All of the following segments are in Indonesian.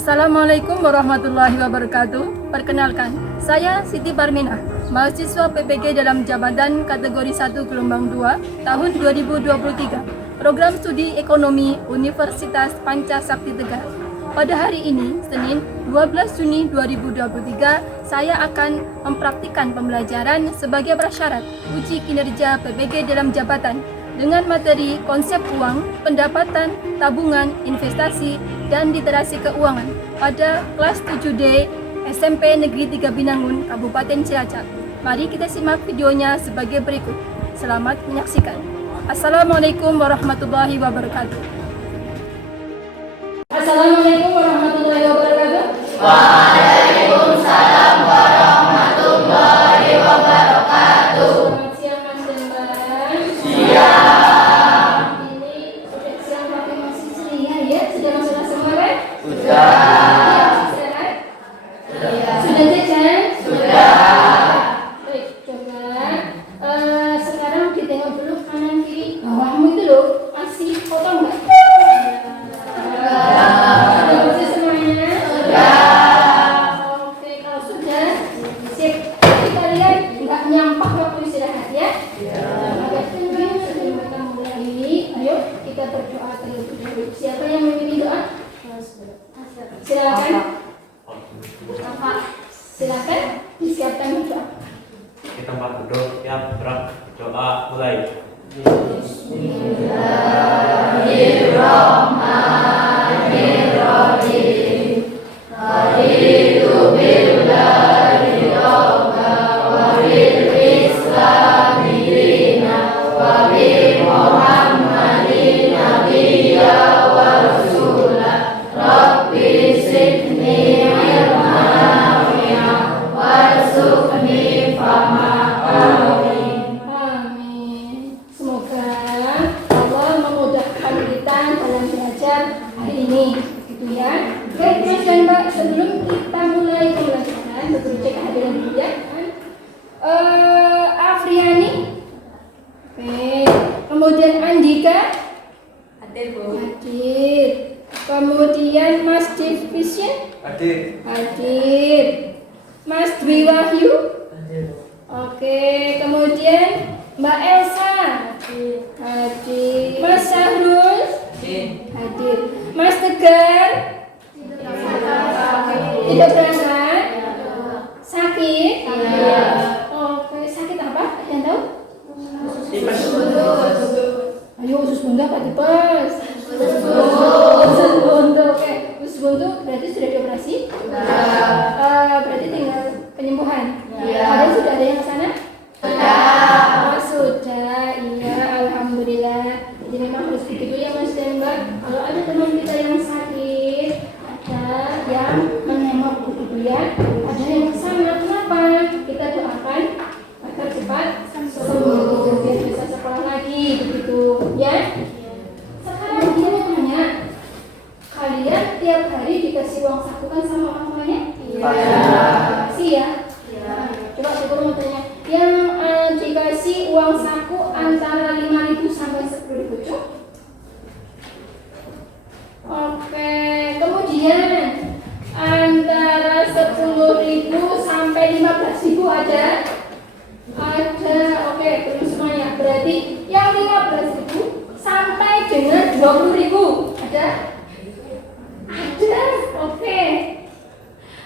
Assalamualaikum warahmatullahi wabarakatuh. Perkenalkan, saya Siti Parminah, mahasiswa PPG dalam jabatan kategori 1 gelombang 2 tahun 2023, program studi ekonomi Universitas Pancasakti Tegal. Pada hari ini, Senin 12 Juni 2023, saya akan mempraktikkan pembelajaran sebagai prasyarat uji kinerja PPG dalam jabatan dengan materi konsep uang, pendapatan, tabungan, investasi, dan literasi keuangan pada kelas 7D SMP Negeri 3 Binangun, Kabupaten Cilacap. Mari kita simak videonya sebagai berikut. Selamat menyaksikan. Assalamualaikum warahmatullahi wabarakatuh. Assalamualaikum warahmatullahi wabarakatuh. Waalaikumsalam warahmatullahi wabarakatuh. Selamat siang Mas dan Mbak. Siang. Ini udah siang tapi masih ceria ya? Sudah masak semua kan? Sudah. Sehat? Iya. Sudah jajan? Sudah. Baik, coba sekarang ditengok dulu kanan kiri bawahmu itu loh, masih kotor nggak? Sudah bersih semuanya? Oke, kalau sudah sip, kita lihat nggak nyampah waktu istirahat ya? Agak tenang sebelum kita mulai. Ayo kita berdoa terlebih dahulu. Siapa yang memilih doa? Silakan. Silakan disiapkan doa. Di tempat duduk yang berat, doa mulai. Bismillahirrahmanirrahim. Raditu billahi rabba wa bil islami dina wa bi Muhammadin nabiyya wa rasula. Rabbi zidni ilman nafi'an warzuqni fahma. Amin. Amin. Semoga Allah memudahkan kita dalam belajar hari ini, gitu ya. Baik Mas dan Mbak, sebelum kita mulai pembelajaran, betul cek kehadiran dulu ya. Afriani, oke. Kemudian Andika, Hadir, Bu. hadir. Kemudian Mas Division, Adik. hadir. Mas Dwi Wahyu, oke. Kemudian Mbak Elsa, hadir. Mas Syahrul, hadir. Mas Tegar, tidak berangkat? Sakit? Iya. Oke, sakit apa? Ada yang tahu? Tipes. Ayo usus buntu apa tipes? Usus buntu. Oke, usus buntu berarti sudah dioperasi? Berarti tinggal penyembuhan. Iya. Kalian sudah ada yang ke sana? Sudah. Oh, sudah. Iya, alhamdulillah. Jadi memang harus begitu ya Mas dan Mbak. Kalau ada teman kita yang sakit, ada yang menengok begitu ya, ada yang ke sana. Kenapa? Kita doakan agar cepat sembuh, biar bisa sekolah lagi begitu ya. Sekarang dia mau tanya, kalian tiap hari dikasih uang saku kan sama orang tuanya? Kasih ya. Coba saya mau tanya, yang dikasih uang saku antara 5.000 sampai 10.000 cuk? Oke, kemudian antara 10.000 sampai 15.000 ada? Ada, oke, belum semuanya. Berarti yang 15.000 sampai dengan 20.000 ada? Ada, oke.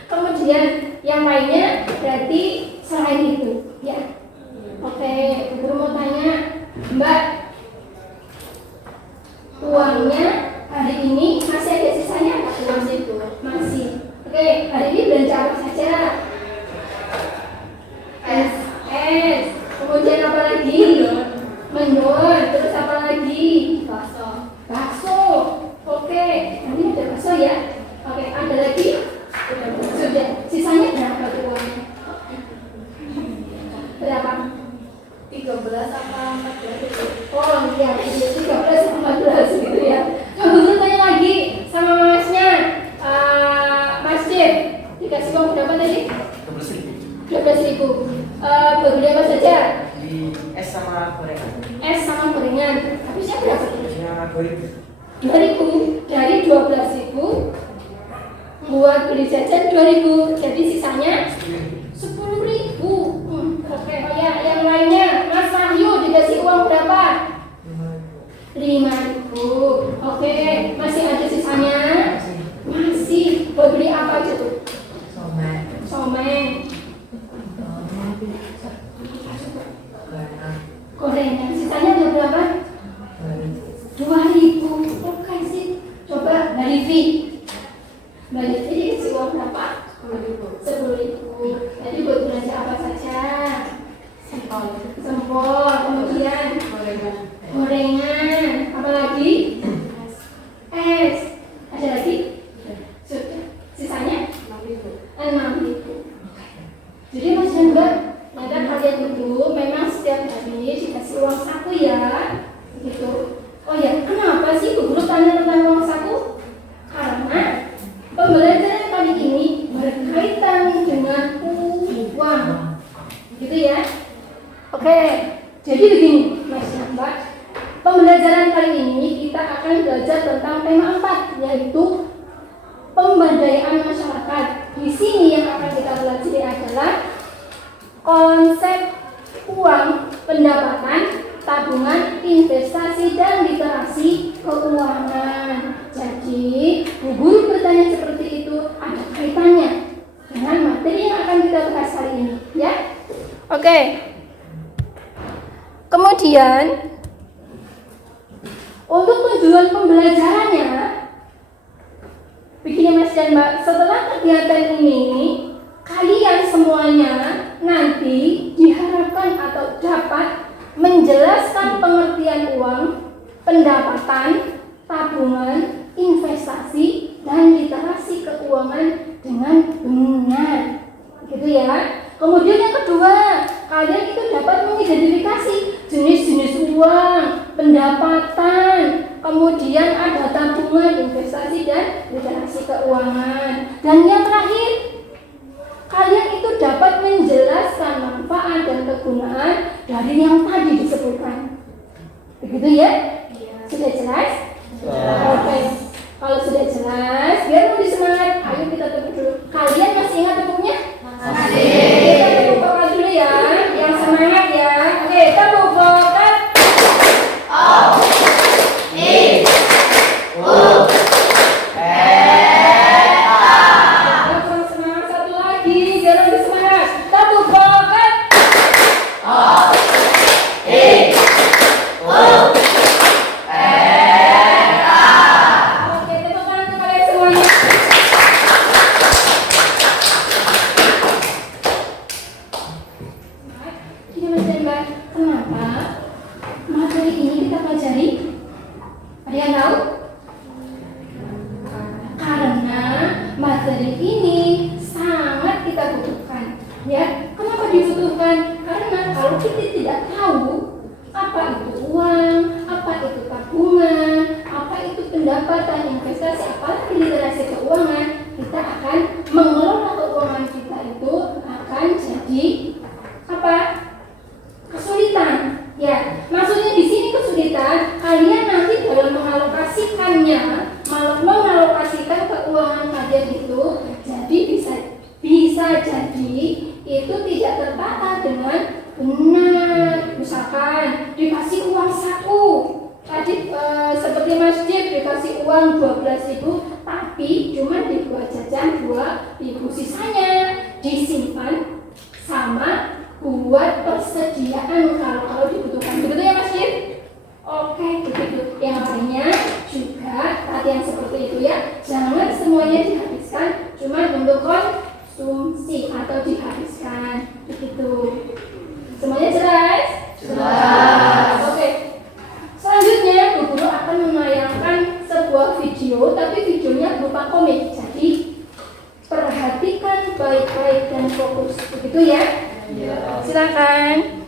Kemudian yang lainnya berarti selain itu, ya. Oke, Guru mau tanya, Mbak, uangnya hari ini masih ada sisanya nggak? Masih Bu. Masih. Oke, hari ini belanja apa saja? Es. Kemudian apa lagi? Mendoan. Terus apa lagi? Bakso. Oke, nanti ada bakso ya. Oke, ada lagi? Sudah. Sisanya berapa tuh uangnya? Berapa? 13 apa 14? Oh iya, 13 sama 14 gitu ya. Coba dulu tanya lagi sama masnya. Mas Jir, dikasih uang berapa tadi? 12.000. Beli apa saja? Di es sama gorengan. Es sama gorengan. Habisnya berapa? Harusnya 2000. 2.000 dari 12.000 buat beli jajan 2.000, jadi sisanya 10.000. Oke, oh ya, yang lainnya Mas Wahyu dikasih uang berapa? 5.000. Oke, masih ada sisanya? Masih. Buat beli apa aja tuh? Somai. Gorengan. Sisanya ada berapa? 2.000. Oke sih. Coba Mbak Livi. Mbak Livi dikasih uang berapa? 10.000. Jadi buat belanja apa saja? Sempol. Kemudian gorengan. Apa lagi? Es. Ada lagi? Sudah. Sisanya? 6.000. Jadi Mas dan Mbak, ternyata kalian itu memang setiap hari dikasih uang saku ya, gitu. Oh ya, kenapa sih Bu Guru tanya tentang uang saku? Karena pembelajaran kali ini berkaitan dengan uang, gitu ya. Oke, jadi begini Mas dan Mbak, pembelajaran kali ini kita akan belajar tentang tema 4, yaitu pemberdayaan masyarakat. Di sini yang akan kita pelajari adalah konsep uang, pendapatan, tabungan, investasi, dan literasi keuangan. Jadi, Bu Guru bertanya seperti itu ada kaitannya dengan materi yang akan kita bahas hari ini, ya. Oke. Kemudian, untuk tujuan pembelajarannya, begini Mas dan Mbak, setelah kegiatan ini kalian semuanya nanti diharapkan atau dapat menjelaskan pengertian uang, pendapatan, tabungan, investasi, dan literasi keuangan dengan benar, gitu ya. Kemudian yang kedua, kalian itu dapat mengidentifikasi jenis-jenis uang, pendapatan, kemudian ada tabungan, investasi, dan literasi keuangan. Dan yang terakhir, kalian itu dapat menjelaskan manfaat dan kegunaan dari yang tadi disebutkan. Begitu ya? Sudah jelas? Oke. Kalau sudah jelas, biar lebih semangat, ayo kita tepuk dulu. Kalian masih ingat tepuknya? Masih. Kita tepuk bapak dulu ya, yang semangat ya. Oke, tepuk bapak. Semangat satu lagi, biar lebih semangat. Tepuk bapak. Oke, tepuk tangan untuk kalian semuanya. Gini Mas dan Mbak, kenapa materi ini kita pelajari? Ada yang tahu? Karena materi ini sangat kita butuhkan, ya. Kenapa dibutuhkan? Karena kalau kita tidak tahu apa itu uang, apa itu tabungan, apa itu pendapatan, investasi, apalagi literasi keuangan, kita akan mengelola keuangan kita itu akan jadi apa? Kesulitan. Ya, maksudnya di sini kesulitan, kalian nanti dalam mengalokasikannya, mengalokasikan keuangan kalian itu, jadi bisa jadi itu tidak tertata dengan benar. Misalkan dikasih uang saku, tadi seperti masjid dikasih uang 12.000, tapi cuma dibuat jajan 2.000, sisanya disimpan sama buat persediaan kalau dibutuhkan. Begitu ya Mas Jim? Oke, begitu. Yang lainnya juga latihan seperti itu ya. Jangan semuanya dihabiskan cuma untuk konsumsi atau dihabiskan. Begitu. Semuanya jelas? Jelas. Oke. Selanjutnya Bu Guru akan menayangkan sebuah video, tapi videonya berupa komik. Jadi perhatikan baik-baik dan fokus. Begitu ya? Silakan.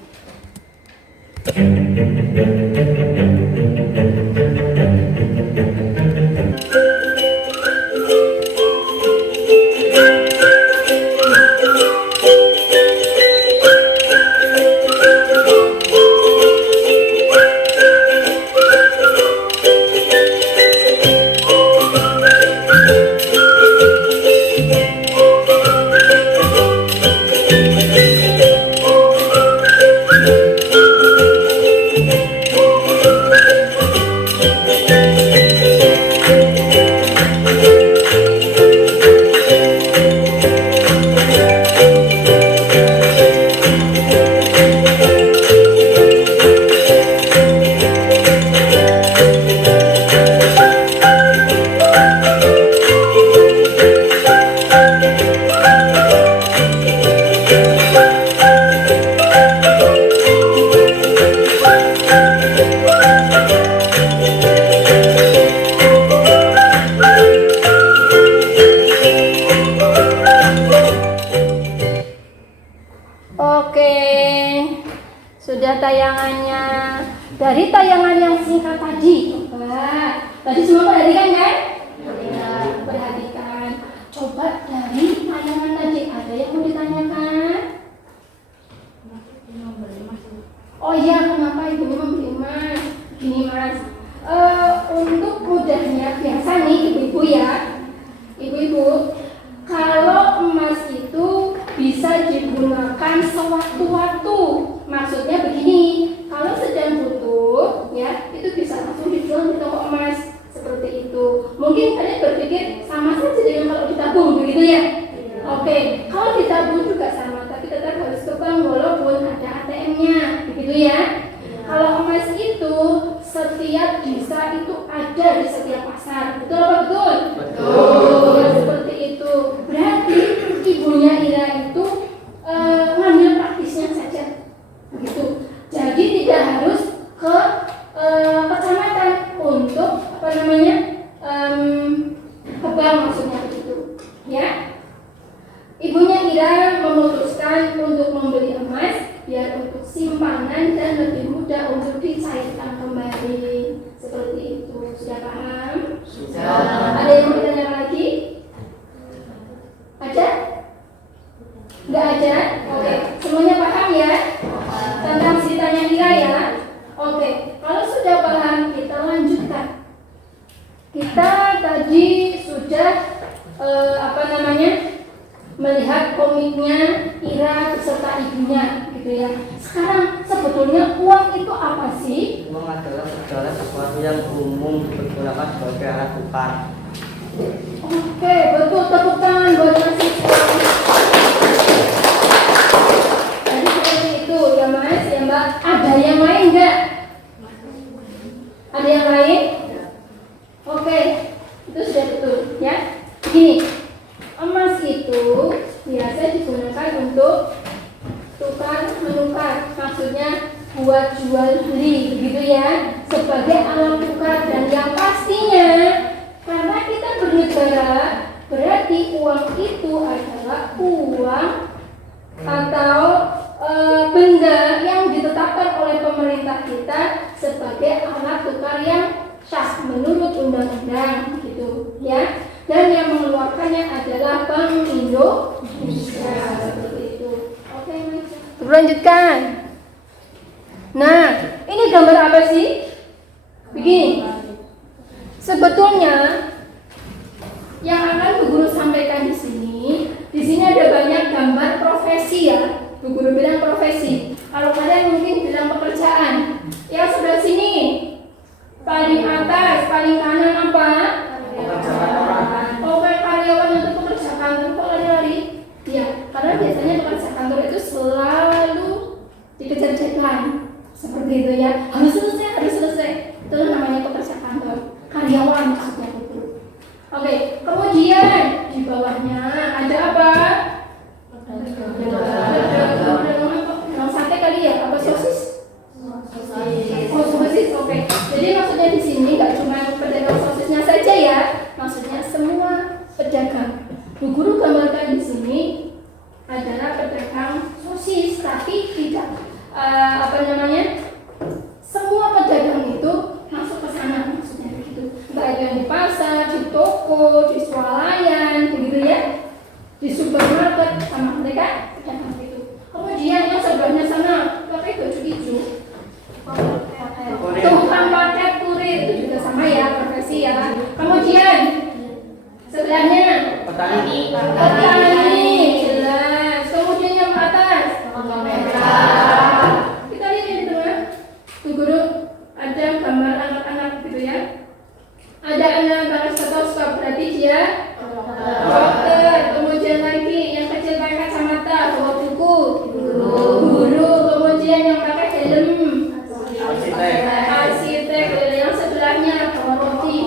mana tayangannya? Dari tayangan yang singkat tadi. Coba. Tadi semua perhatikan kan? Perhatikan. Coba dari tayangan tadi ada yang mau ditanyakan? Oh iya, kenapa ibunya membeli emas? Gini mas, untuk mudahnya biasa nih ibu-ibu ya, ibu-ibu, kalau emas itu bisa digunakan sewaktu-waktu. Maksudnya begini, kalau sedang butuh, ya itu bisa langsung dijual di toko emas seperti itu. Mungkin kalian berpikir sama saja dengan kalau ditabung, begitu ya? Oke, kalau ditabung juga sama, tapi tetap harus ke bank walaupun ada ATM-nya, begitu ya? Kalau emas itu setiap desa itu ada di setiap pasar, betul apa betul? Betul. Seperti itu. Berarti ibunya Ira itu ngambil praktisnya saja, begitu. Jadi tidak harus ke kecamatan untuk ke bank maksudnya begitu, ya. Ibunya Ira memutuskan untuk membeli emas biar untuk simpanan dan lebih mudah untuk dicairkan kembali. Seperti itu. Sudah paham? Sudah. Ada yang mau ditanya lagi? Ada? Enggak ada? Oke. Semuanya paham ya? Tentang ceritanya Ira ya? Oke. Kalau sudah paham, kita lanjutkan. Kita tadi sudah melihat komiknya Ira beserta ibunya, gitu ya. Sekarang sebetulnya uang itu apa sih? Uang adalah segala sesuatu yang umum digunakan sebagai alat tukar. Oke, betul. Tepuk tangan buat mahasiswa. Jadi seperti itu ya mas, ya mbak. Ada yang lain nggak? Ada yang lain? Oke, itu sudah betul ya. Gini, emas itu biasa digunakan untuk tukar menukar, maksudnya buat jual beli, begitu ya, sebagai alat tukar. Dan yang pastinya karena kita bernegara, berarti uang itu adalah uang atau benda yang ditetapkan oleh pemerintah kita sebagai alat tukar yang sah menurut undang-undang, gitu ya. Dan yang mengeluarkannya adalah Bank Indonesia, seperti itu. Oke, lanjutkan. Nah, ini gambar apa sih? Begini. Sebetulnya yang akan Bu Guru sampaikan di sini ada banyak gambar profesi ya. Bu Guru bilang profesi. Kalau kalian mungkin bilang pekerjaan. Yang sebelah sini paling atas, paling kanan apa? Oke, karyawan untuk pekerja kantor. Kok lari-lari? Ya, karena biasanya pekerja kantor itu selalu dikejar deadline. Seperti itu ya. Harus selesai. Itu namanya pekerja kantor. Karyawan maksudnya itu. Oke, kemudian di bawahnya ada apa? Ada sate kali ya? Apa sosis? Oh, sosis. Oke. Jadi maksudnya di sini nggak cuma pedagang sosisnya saja ya, maksudnya semua pedagang. Bu Guru gambarkan di sini adalah pedagang sosis, tapi tidak semua pedagang itu masuk ke sana, maksudnya begitu. Nggak ada yang di pasar, di toko, di swalayan, begitu ya, di supermarket, sama mereka pedagang itu. Kemudian yang sebelahnya sana pakai baju hijau, tukang paket kurir, itu juga sama ya, profesi ya. Kemudian sebelahnya petani, jelas. Kemudian yang atas kita lihat di tengah. Bu Guru ada gambar anak-anak gitu ya. Ada anak baru stetoskop, berarti dia dokter. Kemudian lagi yang kecil pakai kacamata, bawa buku, guru. Kemudian yang pakai helm, arsitek. Yang sebelahnya bawa roti.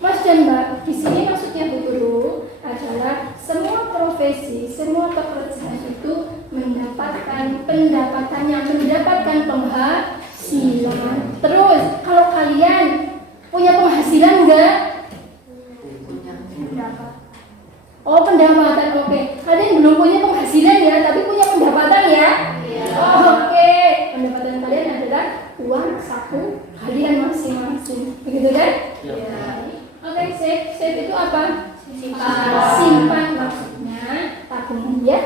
Mas dan Mbak, di sini maksudnya Bu Guru adalah semua profesi, semua pekerjaan itu mendapatkan pendapatannya, mendapatkan penghasilan. Terus, kalau kalian punya penghasilan enggak? Oh, pendapatan, oke. Kalian belum punya penghasilan ya, tapi punya pendapatan ya? Oh, langsung. Begitu kan? Ya. Oke, save itu apa? Simpan. Simpan maksudnya tabungan ya.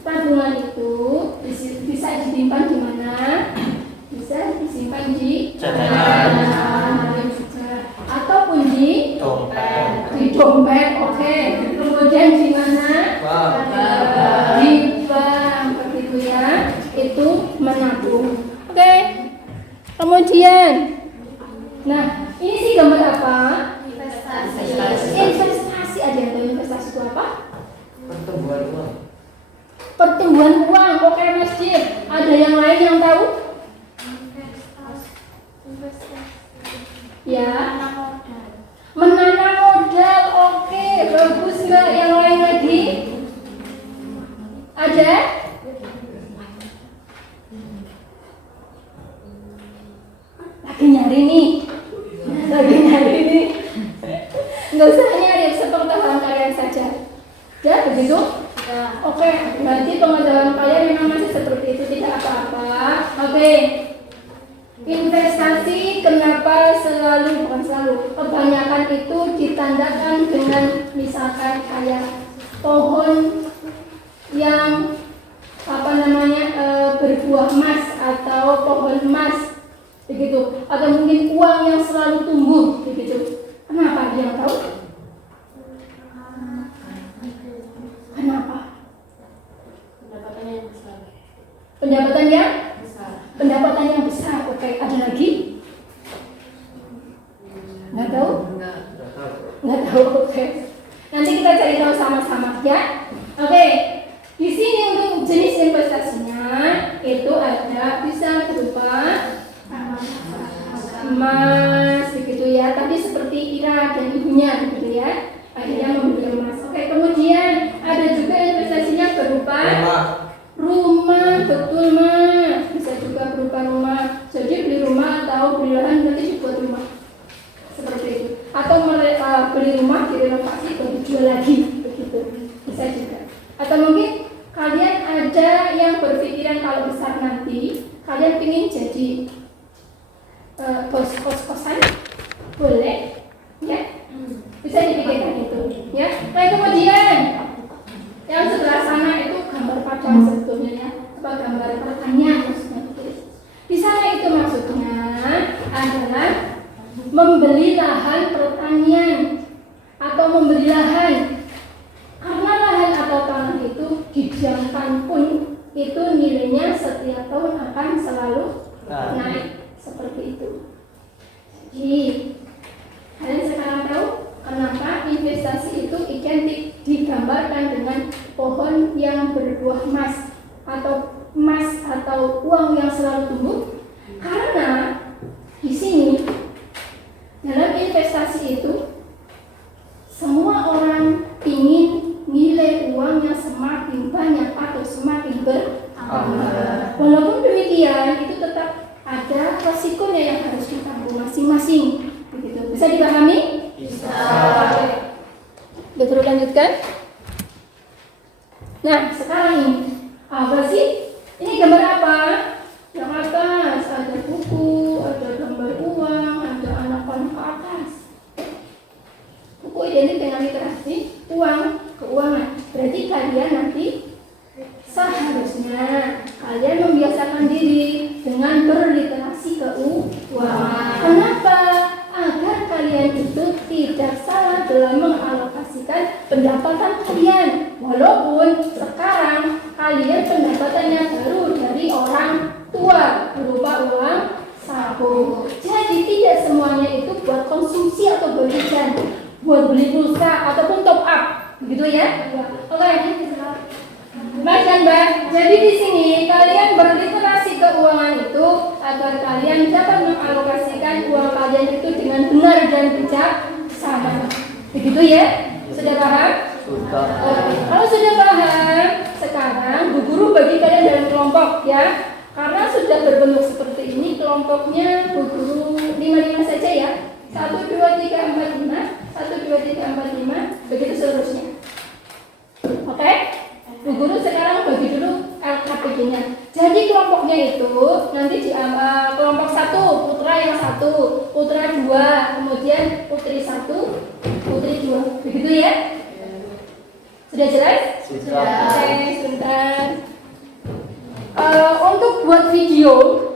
Tabungan itu bisa disimpan di mana? Bisa disimpan di Cadangan. ataupun di Dompet. dompet. Oke. Kemudian di mana? Wow. Di bank, begitu ya. Itu menabung. Oke. Kemudian, nah ini sih gambar apa? Investasi. Ada yang tahu investasi itu apa? Pertumbuhan uang. Pertumbuhan uang. Oke, Mas Jim. Ada yang lain yang tahu? Ya. Menanam modal. Oke, bagus Mbak. Yang lain lagi? Ada? Lagi nyari nih. Nggak usah nyari, sepengetahuan kalian saja. Ya, begitu? Oke, berarti pengetahuan kalian memang masih seperti itu, tidak apa-apa. Oke. Investasi kenapa bukan selalu, kebanyakan itu ditandakan dengan misalkan kayak pohon yang berbuah emas atau pohon emas begitu, atau mungkin uang yang selalu tumbuh begitu. Kenapa? Ada yang tahu? Kenapa? Pendapatan yang besar. Oke, ada lagi? Nggak tahu? Nggak tahu. Oke. Nanti kita cari tahu sama-sama ya. Oke. Di sini untuk jenis investasinya itu ada bisa berupa emas begitu ya, tapi seperti Ira dan ibunya begitu ya, akhirnya membeli emas. Oke, kemudian ada juga investasinya berupa rumah, betul Mas, bisa juga berupa rumah. Jadi beli rumah atau beli lahan nanti dibuat rumah seperti itu, atau beli rumah direnovasi dan dijual lagi begitu, bisa juga. Atau mungkin kalian ada yang berpikiran kalau besar nanti kalian ingin jadi kos-kosan, boleh ya, bisa dipikirkan itu ya. Nah kemudian yang sebelah sana itu gambar padang sebetulnya ya, apa gambar pertanian maksudnya. Di sana itu maksudnya adalah membeli lahan pertanian atau membeli lahan, karena lahan atau tanah itu didiamkan pun itu nilainya setiap tahun akan selalu naik. Seperti itu. Jadi kalian sekarang tahu kenapa investasi itu identik digambarkan dengan pohon yang berbuah emas atau uang yang selalu tumbuh, karena di sini dalam investasi itu semua orang ingin nilai uangnya semakin banyak atau semakin bertambah. Walaupun demikian itu tetap ada resikonya yang harus ditanggung masing-masing. Begitu. Bisa dipahami? Bisa. Betul, lanjutkan. Nah, sekarang ini apa sih? Ini gambar apa? Yang atas ada buku, ada gambar uang, ada anak panah ke atas. Buku identik dengan literasi, uang, keuangan. Berarti kalian nanti seharusnya kalian membiasakan diri dengan berliterasi keuangan. Kenapa? Agar kalian itu tidak salah dalam mengalokasikan pendapatan kalian. Walaupun sekarang kalian pendapatannya baru dari orang tua berupa uang saku. Jadi tidak semuanya itu buat konsumsi atau berjajan, buat beli pulsa ataupun top up, begitu ya? Oke. Mas dan Mbak, jadi di sini kalian berliterasi keuangan itu agar kalian dapat mengalokasikan uang kalian itu dengan benar dan bijaksana. Begitu ya? Sudah paham? Sudah. Kalau sudah paham, sekarang Bu Guru bagi kalian dalam kelompok ya. Karena sudah berbentuk seperti ini, kelompoknya Bu Guru 5 saja ya. 1, 2, 3, 4, 5, 1, 2, 3, 4, 5, begitu seterusnya. Oke? Bu Guru sekarang bagi dulu LKPD-nya. Jadi kelompoknya kelompoknya itu nanti di kelompok 1 putra yang 1, putra 2, kemudian putri 1, putri 2. Begitu ya? Sudah jelas? Sudah. Oke, sebentar. Untuk buat video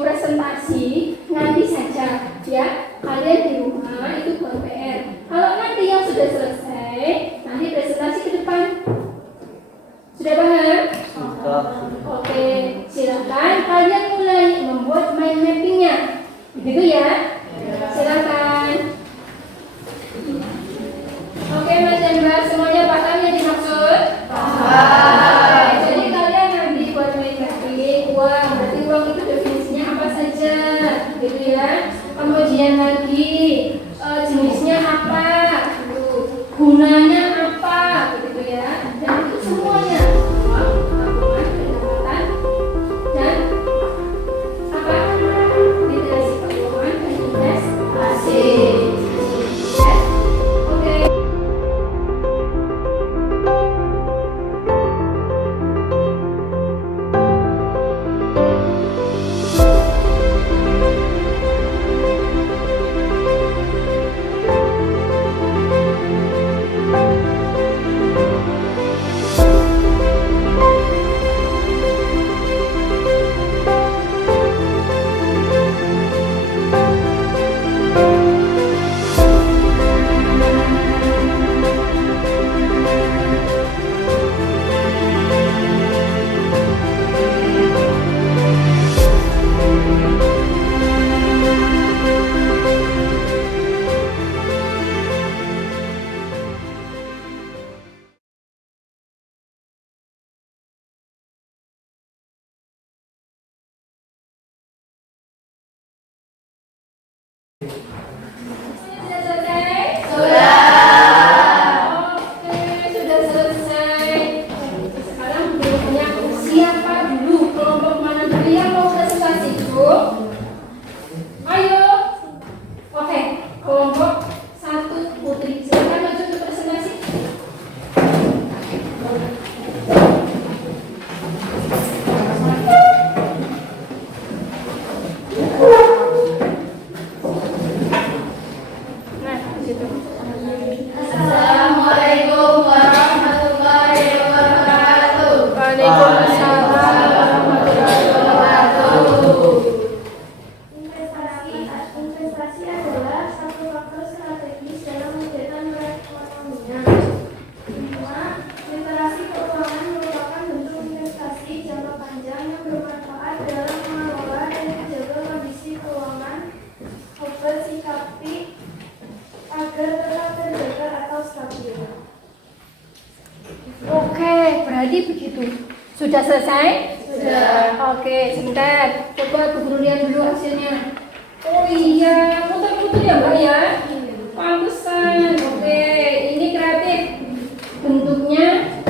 presentasi nanti saja ya. Kalian di rumah itu buat PR. Kalau nanti yang sudah selesai, nanti presentasi ke depan. Sudah paham? Sudah. Oke, silakan kalian mulai membuat mind mappingnya. Begitu ya? Silakan. Oke, Mas dan Mbak, semuanya paham yang dimaksud? Paham. Jadi kalian nanti buat mind mapping uang. Berarti uang itu definisinya apa saja, gitu ya? Kemudian lagi jenisnya apa, gunanya apa, begitu ya? Dan itu semuanya uang, tabungan, pendapatan, dan apa? Literasi keuangan dan investasi. Oke. Sudah selesai? Sudah. Oke, sudah selesai. Sekarang berikutnya siapa dulu? Kelompok mana dulu yang mau presentasi dulu? Ayo. Oke, kelompok 1 putri. Silakan maju untuk presentasi. Nah, di situ. Assalamualaikum warahmatullahi wabarakatuh. Waalaikumsalam warahmatullahi wabarakatuh. Investasi adalah satu faktor strategis dalam kegiatan perekonomian. 5. Literasi keuangan merupakan bentuk investasi jangka panjang yang bermanfaat dalam mengelola dan menjaga kondisi keuangan bersikapi agar tetap terjaga atau stabil. Oke, berarti begitu. Sudah selesai? Sudah. Oke, sebentar. Coba Bu Guru lihat dulu hasilnya. Oh iya, putar-putar ya Mbak ya? Pantesan. Oke, ini kreatif. Bentuknya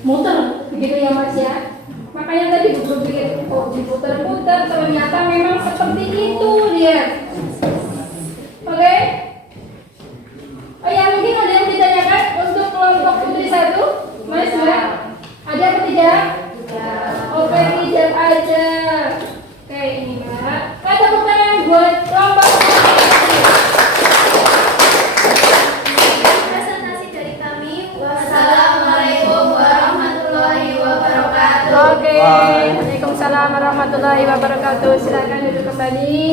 muter, begitu ya Mas ya? Makanya tadi Bu Guru pikir, oh diputar-putar, ternyata memang seperti itu dia. Oke? Oh ya, mungkin ada yang ditanyakan untuk kelompok putri 1, Mas Mbak? Ada apa tidak? Oke, tidak ada. Oke, ini Mbak. Ada pertanyaan buat kelompok Presentasi dari kami. Wassalamualaikum warahmatullahi wabarakatuh. Oke, Waalaikumsalam warahmatullahi wabarakatuh. Silakan duduk kembali.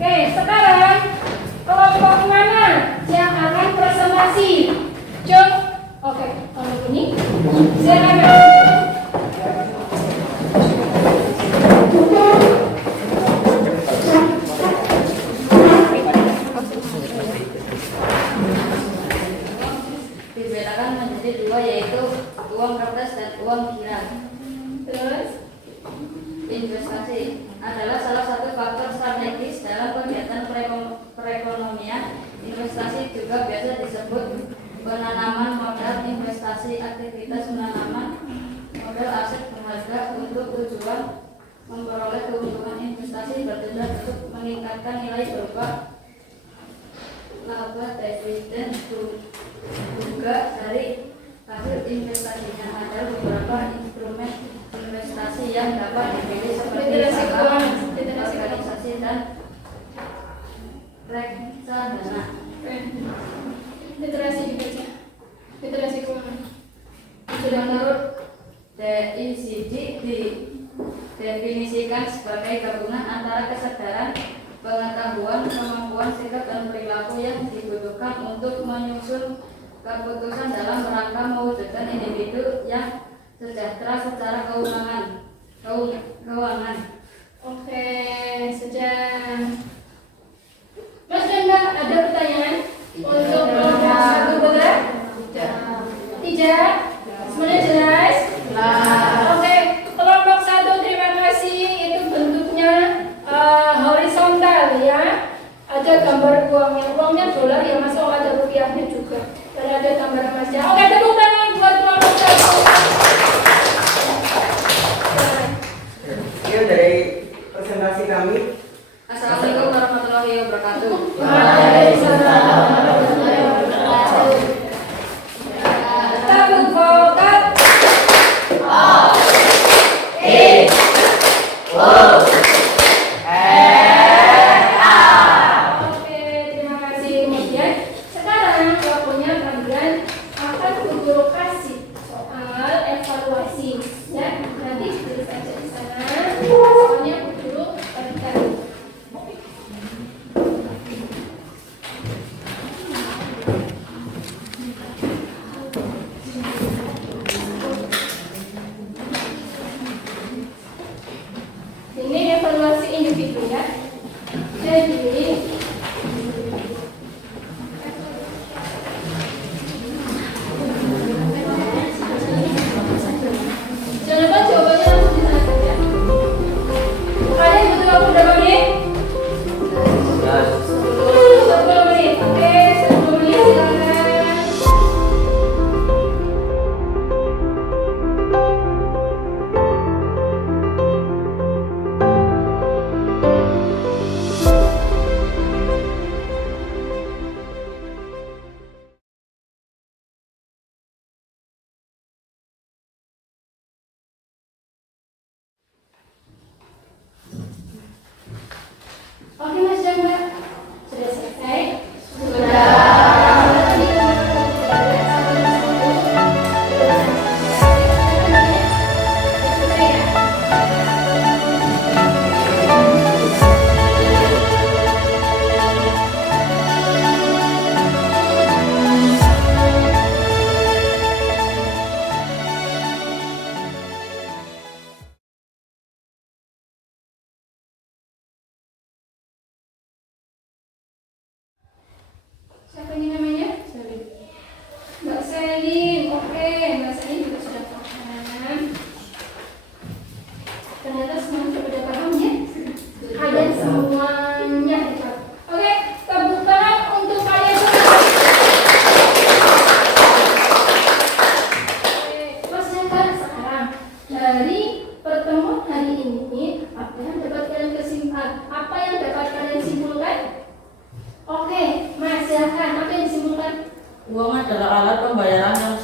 Oke, sekarang kelompok mana yang akan presentasi? Cuk. Oke, kalau ini silakan. Dibedakan menjadi dua, yaitu uang kertas dan uang kirang. Terus, Investasi adalah salah satu faktor strategis dalam kegiatan perekonomian. Investasi juga biasa disebut penanaman modal. Investasi aktivitas menanam modal aset berharga untuk tujuan memperoleh keuntungan. Investasi bertujuan untuk meningkatkan nilai berupa laba, dividen, juga dari hasil investasinya. Ada beberapa instrumen investasi yang dapat dipilih literasi keuangan. Sudah menurut TICD didefinisikan sebagai gabungan antara kesadaran, pengetahuan, kemampuan, sikap, dan perilaku yang dibutuhkan untuk menyusun keputusan dalam rangka mewujudkan individu yang sejahtera secara keuangan. Oke, sejam. Mas Danda, ada pertanyaan untuk kelompok satu betul? Tidak. Semuanya jelas? Oke, kelompok satu terima kasih. Itu bentuknya horizontal ya. Ada gambar uangnya dolar ya masuk, ada rupiahnya juga. Dan ada gambar emasnya. Oke, tepuk tangan buat kelompok satu. Ini dari presentasi kami. Assalamualaikum warahmatullahi wabarakatuh. Tabung vokat. Oke, terima kasih. Kemudian sekarang waktunya kalian akan guru kasih soal evaluasi ya. Nanti tulis aja di sana. Soalnya guru berikan. Ini evaluasi individu ya. Jadi jangan lupa jawabannya langsung di sana ya. Ada yang betul aku berapa menit? 10 menit. Oke, 10 menit silakan. Oke Mas Jangga, sudah selesai? Siapa ini namanya? Selin. Mbak Selin, oke, Mbak Selin juga sudah paham. Ternyata semuanya sudah paham ya? Ada semuanya. Oke, tepuk tangan untuk kalian semua. Oke, Mas Jangga, sekarang dari pertemuan hari ini apa yang dapat kalian simpulkan? Oke, Mas, silakan. Apa yang disimpulkan? Uang adalah alat pembayaran yang